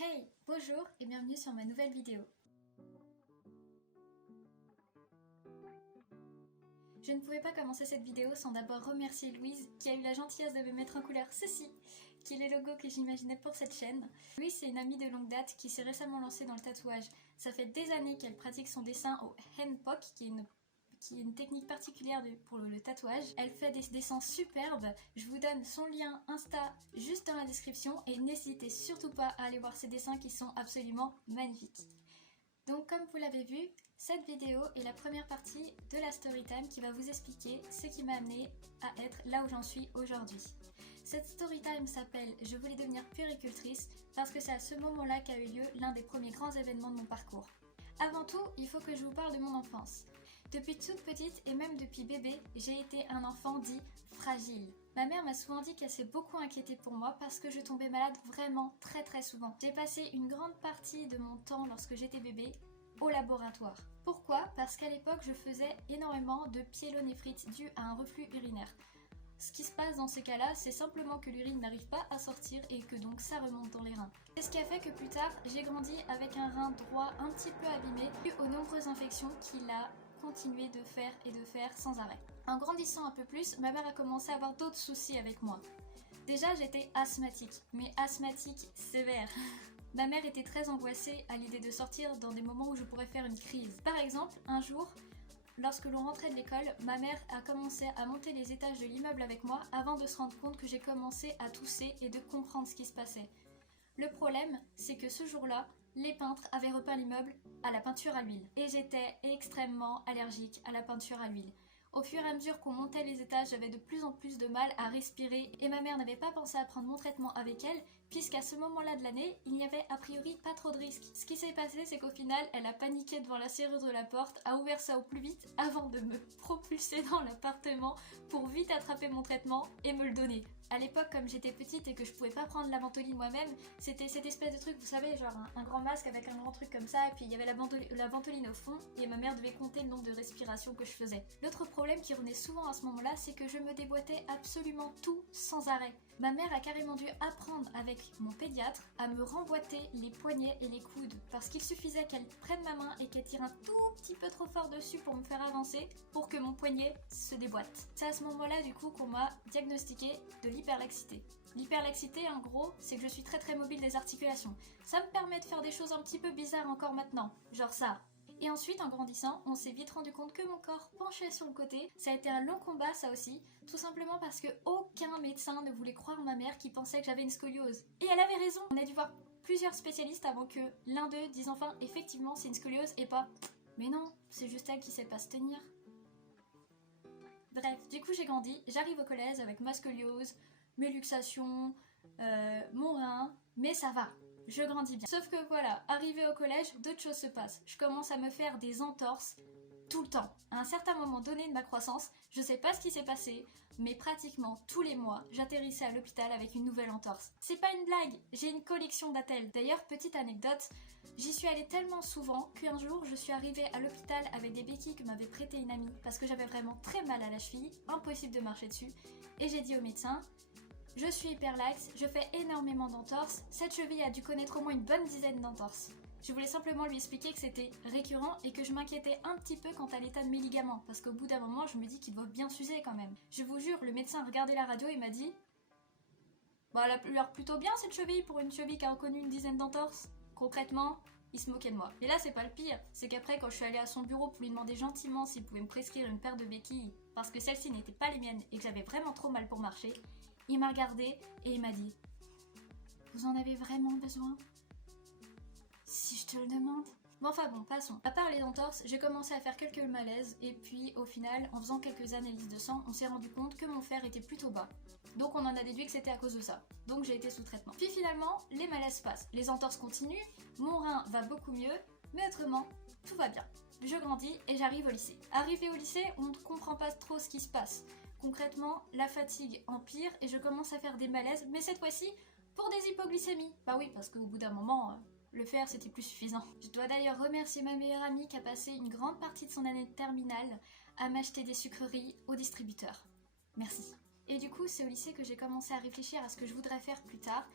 Hey, bonjour et bienvenue sur ma nouvelle vidéo. Je ne pouvais pas commencer cette vidéo sans d'abord remercier Louise qui a eu la gentillesse de me mettre en couleur ceci, qui est le logo que j'imaginais pour cette chaîne. Louise, c'est une amie de longue date qui s'est récemment lancée dans le tatouage. Ça fait des années qu'elle pratique son dessin au Henpok, qui est une technique particulière pour le tatouage. Elle fait des dessins superbes. Je vous donne son lien Insta juste dans la description et n'hésitez surtout pas à aller voir ses dessins qui sont absolument magnifiques. Donc comme vous l'avez vu, cette vidéo est la première partie de la storytime qui va vous expliquer ce qui m'a amené à être là où j'en suis aujourd'hui. Cette storytime s'appelle « Je voulais devenir puéricultrice » parce que c'est à ce moment-là qu'a eu lieu l'un des premiers grands événements de mon parcours. Avant tout, il faut que je vous parle de mon enfance. Depuis toute petite et même depuis bébé, j'ai été un enfant dit fragile. Ma mère m'a souvent dit qu'elle s'est beaucoup inquiétée pour moi parce que je tombais malade vraiment très souvent. J'ai passé une grande partie de mon temps lorsque j'étais bébé au laboratoire. Pourquoi? Parce qu'à l'époque je faisais énormément de pyélonéphrite due à un reflux urinaire. Ce qui se passe dans ces cas-là, c'est simplement que l'urine n'arrive pas à sortir et que donc ça remonte dans les reins. C'est ce qui a fait que plus tard, j'ai grandi avec un rein droit un petit peu abîmé dû aux nombreuses infections qu'il a continué de faire sans arrêt. En grandissant un peu plus, ma mère a commencé à avoir d'autres soucis avec moi. Déjà, j'étais asthmatique, mais asthmatique sévère. Ma mère était très angoissée à l'idée de sortir dans des moments où je pourrais faire une crise. Par exemple, un jour, lorsque l'on rentrait de l'école, ma mère a commencé à monter les étages de l'immeuble avec moi avant de se rendre compte que j'ai commencé à tousser et de comprendre ce qui se passait. Le problème, c'est que ce jour-là, les peintres avaient repeint l'immeuble à la peinture à l'huile. Et j'étais extrêmement allergique à la peinture à l'huile. Au fur et à mesure qu'on montait les étages, j'avais de plus en plus de mal à respirer et ma mère n'avait pas pensé à prendre mon traitement avec elle puisqu'à ce moment-là de l'année, il n'y avait a priori pas trop de risques. Ce qui s'est passé, c'est qu'au final, elle a paniqué devant la serrure de la porte, a ouvert ça au plus vite avant de me propulser dans l'appartement pour vite attraper mon traitement et me le donner. À l'époque, comme j'étais petite et que je pouvais pas prendre la ventoline moi-même, c'était cette espèce de truc, vous savez, genre un grand masque avec un grand truc comme ça, et puis il y avait la ventoline au fond, et ma mère devait compter le nombre de respirations que je faisais. L'autre problème qui revenait souvent à ce moment-là, c'est que je me déboîtais absolument tout sans arrêt. Ma mère a carrément dû apprendre avec mon pédiatre à me remboîter les poignets et les coudes, parce qu'il suffisait qu'elle prenne ma main et qu'elle tire un tout petit peu trop fort dessus pour me faire avancer, pour que mon poignet se déboîte. C'est à ce moment-là du coup qu'on m'a diagnostiqué de l'hyperlaxité. L'hyperlaxité, en gros, c'est que je suis très mobile des articulations. Ça me permet de faire des choses un petit peu bizarres encore maintenant, genre ça. Et ensuite, en grandissant, on s'est vite rendu compte que mon corps penchait sur le côté. Ça a été un long combat, ça aussi, tout simplement parce que aucun médecin ne voulait croire ma mère qui pensait que j'avais une scoliose. Et elle avait raison. On a dû voir plusieurs spécialistes avant que l'un d'eux dise enfin, effectivement, c'est une scoliose et pas « mais non, c'est juste elle qui sait pas se tenir ». Bref, du coup j'ai grandi, j'arrive au collège avec ma scoliose, mes luxations, mon rein, mais ça va, je grandis bien. Sauf que voilà, arrivé au collège, d'autres choses se passent. Je commence à me faire des entorses tout le temps. À un certain moment donné de ma croissance, je sais pas ce qui s'est passé, mais pratiquement tous les mois, j'atterrissais à l'hôpital avec une nouvelle entorse. C'est pas une blague, j'ai une collection d'attelles. D'ailleurs, petite anecdote, j'y suis allée tellement souvent qu'un jour, je suis arrivée à l'hôpital avec des béquilles que m'avait prêté une amie parce que j'avais vraiment très mal à la cheville, impossible de marcher dessus, et j'ai dit au médecin: je suis hyperlaxe, je fais énormément d'entorses, cette cheville a dû connaître au moins une bonne dizaine d'entorses. Je voulais simplement lui expliquer que c'était récurrent et que je m'inquiétais un petit peu quant à l'état de mes ligaments, parce qu'au bout d'un moment, je me dis qu'ils doivent bien s'user quand même. Je vous jure, le médecin a regardé la radio et m'a dit: bah, elle a l'air plutôt bien cette cheville pour une cheville qui a reconnu une dizaine d'entorses. Concrètement, il se moquait de moi. Et là, c'est pas le pire, c'est qu'après, quand je suis allée à son bureau pour lui demander gentiment s'il pouvait me prescrire une paire de béquilles, parce que celles-ci n'étaient pas les miennes et que j'avais vraiment trop mal pour marcher, il m'a regardé et il m'a dit: vous en avez vraiment besoin? Si je te le demande. Mais enfin bon, passons. À part les entorses, j'ai commencé à faire quelques malaises et puis au final, en faisant quelques analyses de sang, on s'est rendu compte que mon fer était plutôt bas. Donc on en a déduit que c'était à cause de ça. Donc j'ai été sous traitement. Puis finalement, les malaises passent, les entorses continuent, mon rein va beaucoup mieux, mais autrement, tout va bien. Je grandis et j'arrive au lycée. Arrivé au lycée, on ne comprend pas trop ce qui se passe. Concrètement, la fatigue empire et je commence à faire des malaises, mais cette fois-ci, pour des hypoglycémies. Bah oui, parce qu'au bout d'un moment, le fer c'était plus suffisant. Je dois d'ailleurs remercier ma meilleure amie qui a passé une grande partie de son année de terminale à m'acheter des sucreries au distributeur. Merci. Et du coup, c'est au lycée que j'ai commencé à réfléchir à ce que je voudrais faire plus tard.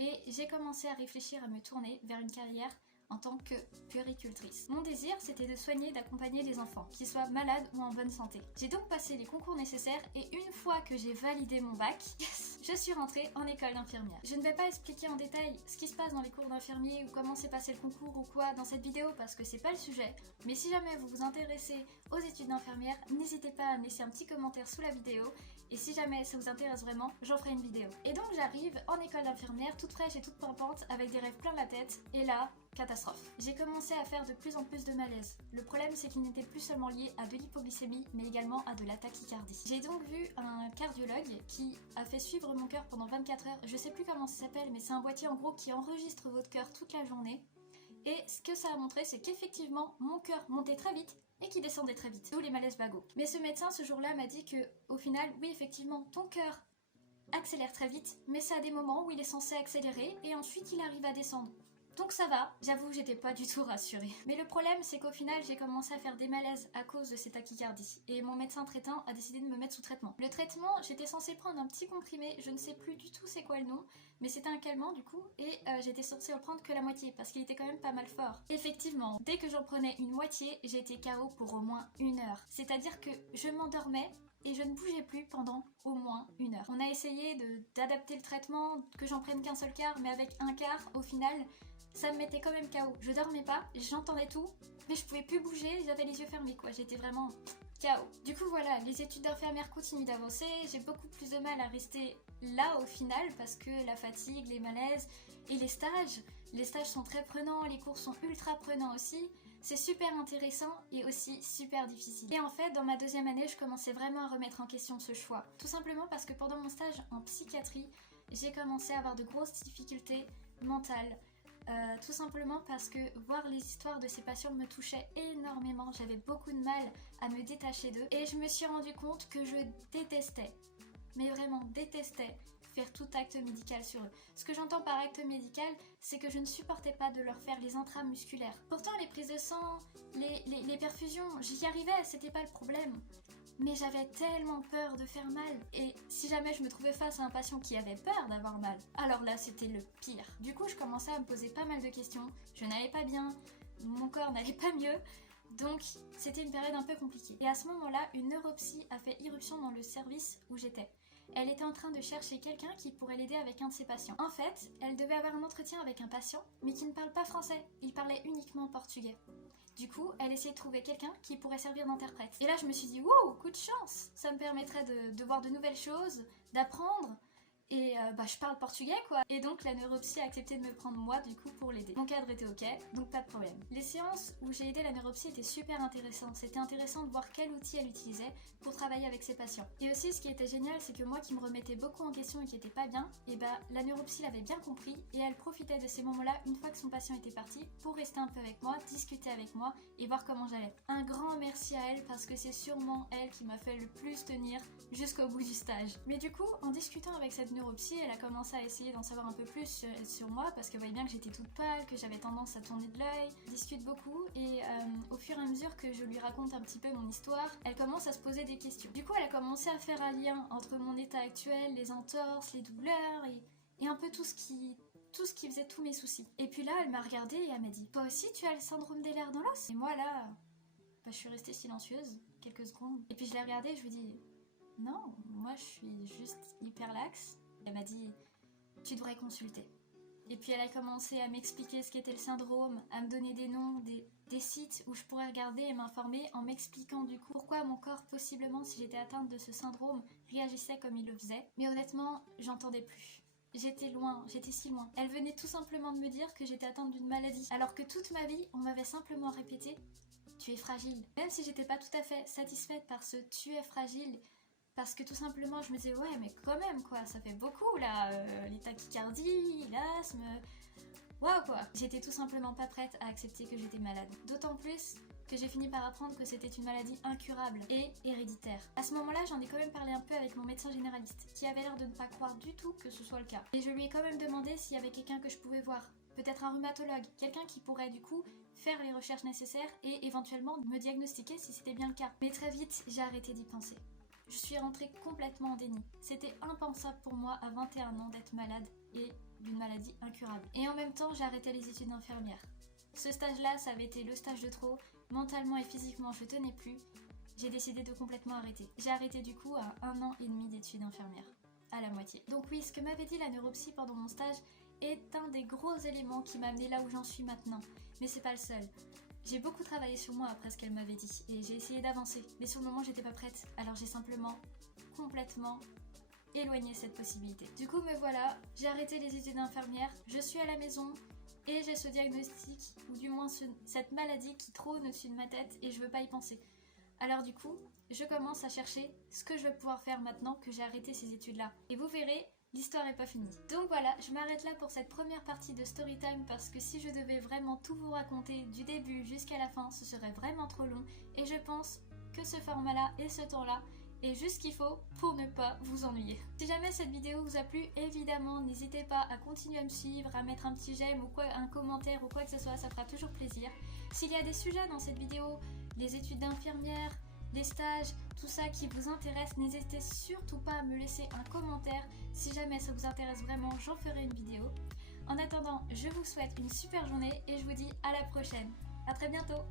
et j'ai commencé à réfléchir à me tourner vers une carrière en tant que puéricultrice. Mon désir, c'était de soigner et d'accompagner les enfants, qu'ils soient malades ou en bonne santé. J'ai donc passé les concours nécessaires et une fois que j'ai validé mon bac, yes, je suis rentrée en école d'infirmière. Je ne vais pas expliquer en détail ce qui se passe dans les cours d'infirmier ou comment s'est passé le concours ou quoi dans cette vidéo parce que c'est pas le sujet, mais si jamais vous vous intéressez aux études d'infirmière, n'hésitez pas à me laisser un petit commentaire sous la vidéo. Et si jamais ça vous intéresse vraiment, j'en ferai une vidéo. Et donc j'arrive en école d'infirmière, toute fraîche et toute pimpante, avec des rêves plein la tête, et là, catastrophe. J'ai commencé à faire de plus en plus de malaise. Le problème c'est qu'il n'était plus seulement lié à de l'hypoglycémie, mais également à de la tachycardie. J'ai donc vu un cardiologue qui a fait suivre mon cœur pendant 24 heures. Je sais plus comment ça s'appelle, mais c'est un boîtier en gros qui enregistre votre cœur toute la journée. Et ce que ça a montré, c'est qu'effectivement, mon cœur montait très vite et qui descendait très vite, d'où les malaises vagos. Mais ce médecin, ce jour-là, m'a dit que, au final, oui, effectivement, ton cœur accélère très vite, mais ça a des moments où il est censé accélérer et ensuite il arrive à descendre. Donc ça va, j'avoue, j'étais pas du tout rassurée. Mais le problème, c'est qu'au final, j'ai commencé à faire des malaises à cause de ces tachycardies. Et mon médecin traitant a décidé de me mettre sous traitement. Le traitement, j'étais censée prendre un petit comprimé, je ne sais plus du tout c'est quoi le nom, mais c'était un calmant du coup, et j'étais censée en prendre que la moitié, parce qu'il était quand même pas mal fort. Effectivement, dès que j'en prenais une moitié, j'étais KO pour au moins 1 heure. C'est-à-dire que je m'endormais, et je ne bougeais plus pendant au moins 1 heure. On a essayé d'adapter le traitement, que j'en prenne qu'un seul quart, mais avec un quart, au final, ça me mettait quand même KO. Je dormais pas, j'entendais tout, mais je pouvais plus bouger, j'avais les yeux fermés quoi, j'étais vraiment KO. Du coup voilà, les études d'infirmière continuent d'avancer, j'ai beaucoup plus de mal à rester là au final parce que la fatigue, les malaises et les stages sont très prenants, les cours sont ultra prenants aussi. C'est super intéressant et aussi super difficile. Et en fait, dans ma deuxième année, je commençais vraiment à remettre en question ce choix. Tout simplement parce que pendant mon stage en psychiatrie, j'ai commencé à avoir de grosses difficultés mentales. Tout simplement parce que voir les histoires de ces patients me touchait énormément. J'avais beaucoup de mal à me détacher d'eux. Et je me suis rendu compte que je détestais, mais vraiment détestais, faire tout acte médical sur eux. Ce que j'entends par acte médical, c'est que je ne supportais pas de leur faire les intramusculaires. Pourtant, les prises de sang, les perfusions, j'y arrivais, c'était pas le problème. Mais j'avais tellement peur de faire mal. Et si jamais je me trouvais face à un patient qui avait peur d'avoir mal, alors là, c'était le pire. Du coup, je commençais à me poser pas mal de questions. Je n'allais pas bien, mon corps n'allait pas mieux. Donc, c'était une période un peu compliquée. Et à ce moment-là, une neuropsy a fait irruption dans le service où j'étais. Elle était en train de chercher quelqu'un qui pourrait l'aider avec un de ses patients. En fait, elle devait avoir un entretien avec un patient, mais qui ne parle pas français. Il parlait uniquement portugais. Du coup, elle essayait de trouver quelqu'un qui pourrait servir d'interprète. Et là, je me suis dit, wow, coup de chance! Ça me permettrait de voir de nouvelles choses, d'apprendre. Et je parle portugais quoi. Et donc la neuropsy a accepté de me prendre moi du coup pour l'aider. Mon cadre était ok, donc pas de problème. Les séances où j'ai aidé la neuropsy étaient super intéressantes. C'était intéressant de voir quel outil elle utilisait pour travailler avec ses patients. Et aussi ce qui était génial, c'est que moi qui me remettais beaucoup en question et qui était pas bien, et la neuropsy l'avait bien compris et elle profitait de ces moments-là une fois que son patient était parti pour rester un peu avec moi, discuter avec moi et voir comment j'allais. Un grand merci à elle parce que c'est sûrement elle qui m'a fait le plus tenir jusqu'au bout du stage. Mais du coup, en discutant avec cette neuropsy, elle a commencé à essayer d'en savoir un peu plus sur moi parce qu'elle voyait bien que j'étais toute pâle, que j'avais tendance à tourner de l'œil. On discute beaucoup et au fur et à mesure que je lui raconte un petit peu mon histoire, elle commence à se poser des questions. Du coup, elle a commencé à faire un lien entre mon état actuel, les entorses, les douleurs et un peu tout ce qui faisait tous mes soucis. Et puis là, elle m'a regardée et elle m'a dit « Toi aussi, tu as le syndrome des lèvres dans l'os ?» Et moi là, je suis restée silencieuse quelques secondes. Et puis je l'ai regardée et je lui ai dit « Non, moi je suis juste hyper laxe. » Elle m'a dit « Tu devrais consulter. » Et puis elle a commencé à m'expliquer ce qu'était le syndrome, à me donner des noms, des sites où je pourrais regarder et m'informer en m'expliquant du coup pourquoi mon corps, possiblement si j'étais atteinte de ce syndrome, réagissait comme il le faisait. Mais honnêtement, j'entendais plus. J'étais loin, j'étais si loin. Elle venait tout simplement de me dire que j'étais atteinte d'une maladie, alors que toute ma vie, on m'avait simplement répété « Tu es fragile ». Même si j'étais pas tout à fait satisfaite par ce « tu es fragile », parce que tout simplement je me disais ouais mais quand même quoi, ça fait beaucoup là, les tachycardies, l'asthme, waouh quoi. J'étais tout simplement pas prête à accepter que j'étais malade. D'autant plus que j'ai fini par apprendre que c'était une maladie incurable et héréditaire. À ce moment-là, j'en ai quand même parlé un peu avec mon médecin généraliste, qui avait l'air de ne pas croire du tout que ce soit le cas. Et je lui ai quand même demandé s'il y avait quelqu'un que je pouvais voir, peut-être un rhumatologue, quelqu'un qui pourrait du coup faire les recherches nécessaires et éventuellement me diagnostiquer si c'était bien le cas. Mais très vite, j'ai arrêté d'y penser. Je suis rentrée complètement en déni. C'était impensable pour moi à 21 ans d'être malade et d'une maladie incurable. Et en même temps, j'ai arrêté les études d'infirmière. Ce stage-là, ça avait été le stage de trop. Mentalement et physiquement, je tenais plus. J'ai décidé de complètement arrêter. J'ai arrêté du coup à 1 an et demi d'études infirmières. À la moitié. Donc oui, ce que m'avait dit la neuropsy pendant mon stage est un des gros éléments qui m'a amené là où j'en suis maintenant. Mais c'est pas le seul. J'ai beaucoup travaillé sur moi après ce qu'elle m'avait dit et j'ai essayé d'avancer. Mais sur le moment, j'étais pas prête. Alors j'ai simplement complètement éloigné cette possibilité. Du coup, me voilà, j'ai arrêté les études d'infirmière, je suis à la maison et j'ai ce diagnostic, ou du moins cette maladie qui trône au-dessus de ma tête et je veux pas y penser. Alors du coup, je commence à chercher ce que je vais pouvoir faire maintenant que j'ai arrêté ces études-là. Et vous verrez, l'histoire n'est pas finie. Donc voilà, je m'arrête là pour cette première partie de Storytime parce que si je devais vraiment tout vous raconter du début jusqu'à la fin, ce serait vraiment trop long et je pense que ce format-là et ce temps-là est juste ce qu'il faut pour ne pas vous ennuyer. Si jamais cette vidéo vous a plu, évidemment, n'hésitez pas à continuer à me suivre, à mettre un petit j'aime ou quoi, un commentaire ou quoi que ce soit, ça fera toujours plaisir. S'il y a des sujets dans cette vidéo, les études d'infirmière, les stages, tout ça qui vous intéresse, n'hésitez surtout pas à me laisser un commentaire. Si jamais ça vous intéresse vraiment, j'en ferai une vidéo. En attendant, je vous souhaite une super journée et je vous dis à la prochaine. À très bientôt.